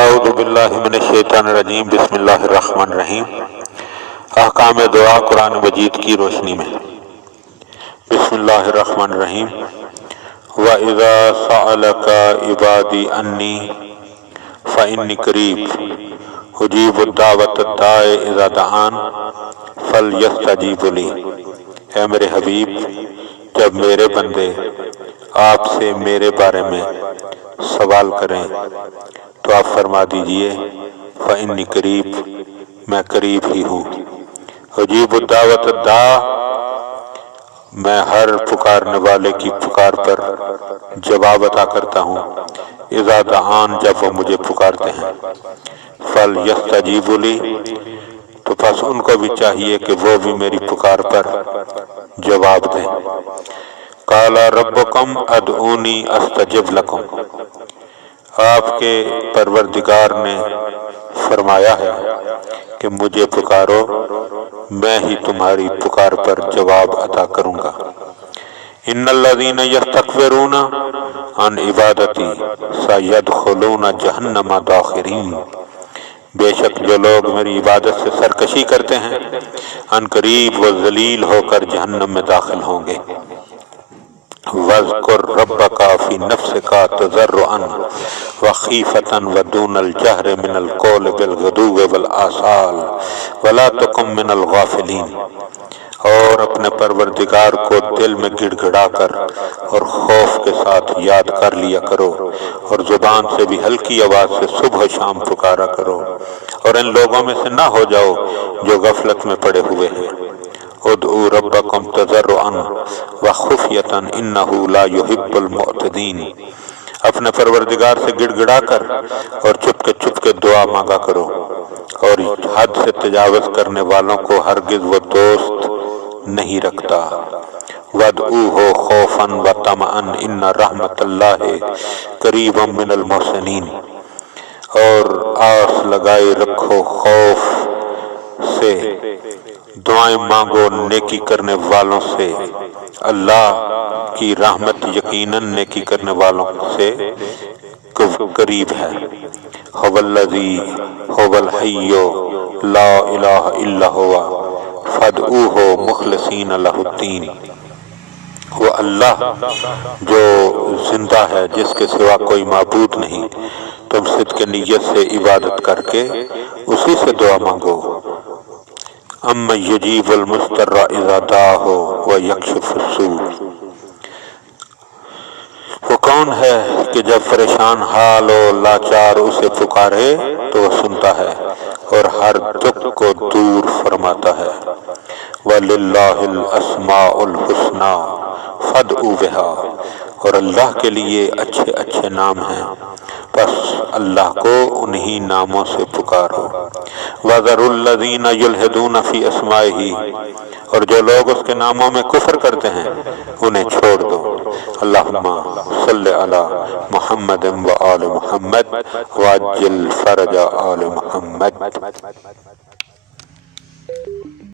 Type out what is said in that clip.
اعوذ باللہ من الشیطان الرجیم، بسم اللہ الرحمن الرحیم۔ احکام دعا قرآن مجید کی روشنی میں بسم اللہ الرحمن الرحیم۔ وَإِذَا سَأَلَكَ عِبَادِي عَنِّي فَإِنِّي قَرِيبٌ أُجِيبُ دَعْوَةَ الدَّاعِ إِذَا دَعَانِ فَلْيَسْتَجِیبُوا لِی۔ اے میرے حبیب، جب میرے بندے آپ سے میرے بارے میں سوال کریں تو آپ فرما دیجئے فَإِنِّي قَرِیب، میں قریب ہی ہوں۔ اجیب الدعوت الداع، میں ہر پکارنے والے کی پکار پر جواب عطا کرتا ہوں۔ اذا دعان، جب وہ مجھے پکارتے ہیں۔ فَلْيَسْتَجِیبُوا لِی، تو پس ان کو بھی چاہیے کہ وہ بھی میری پکار پر جواب دیں۔ قَالَ رَبُّکُمْ ادْعُونِی أَسْتَجِبْ لَکُمْ، آپ کے پروردگار نے فرمایا ہے کہ مجھے پکارو، میں ہی تمہاری پکار پر جواب عطا کروں گا۔ ان الذین یستکبرون عن عبادتی سیدخلون جہنم داخرین، بے شک جو لوگ میری عبادت سے سرکشی کرتے ہیں ان قریب وہ ذلیل ہو کر جہنم میں داخل ہوں گے۔ وَاذْكُرْ رَبَّكَ فِي نَفْسِكَ تَضَرُّعًا وَخِیفَةً وَدُونَ الْجَهْرِ مِنَ الْقَوْلِ بِالْغُدُوِّ وَالْآصَالِ وَلَا تَکُن مِنَ الْغَافِلِینَ، اور اپنے پروردگار کو دل میں گڑ گڑا کر اور خوف کے ساتھ یاد کر لیا کرو، اور زبان سے بھی ہلکی آواز سے صبح و شام پکارا کرو، اور ان لوگوں میں سے نہ ہو جاؤ جو غفلت میں پڑے ہوئے ہیں۔ ادعوا ربکم تضرعا وخفیۃ انہ لا یحب المعتدین، اپنے پروردگار سے گڑ گڑا کر اور چپ کے دعا مانگا کرو، اور حد سے تجاوز کرنے والوں کو ہرگز وہ دوست نہیں رکھتا۔ وَادْعُوهُ خَوْفًا وَطَمَعًا إِنَّ رَحْمَتَ اللَّهِ قَرِیبٌ مِنَ الْمُحْسِنِینَ، اور آس لگائے رکھو خوف سے، دعائیں مانگو نیکی کرنے والوں سے، اللہ کی رحمت یقیناً نیکی کرنے والوں سے قریب ہے۔ هُوَ الَّذِی هُوَ الْحَیُّ لَا إِلَٰهَ إِلَّا هُوَ فَادْعُوهُ مُخْلِصِینَ لَهُ الدِّینَ، وہ اللہ جو زندہ ہے، جس کے سوا کوئی معبود نہیں، تم صدق نیت سے عبادت کر کے اسی سے دعا مانگو۔ اَمَّن یُجِیبُ الْمُضْطَرَّ إِذَا دَعَاهُ وَیَکْشِفُ السُّوءَ، وہ کون ہے کہ جب پریشان حال ہو لاچار اسے پکارے تو وہ سنتا ہے اور ہر دکھ کو دور فرماتا ہے۔ وَلِلَّهِ الْأَسْمَاءُ الْحُسْنَىٰ فَادْعُوهُ بِهَا، اور اللہ کے لیے اچھے اچھے نام ہیں، بس اللہ کو انہی ناموں سے پکارو۔ وَذَرُوا الَّذِینَ یُلْحِدُونَ فِی أَسْمَائِهِ، اور جو لوگ اس کے ناموں میں کفر کرتے ہیں انہیں چھوڑ دو۔ اللہم صلی علی محمد و آل محمد وعجل فرج آل محمد۔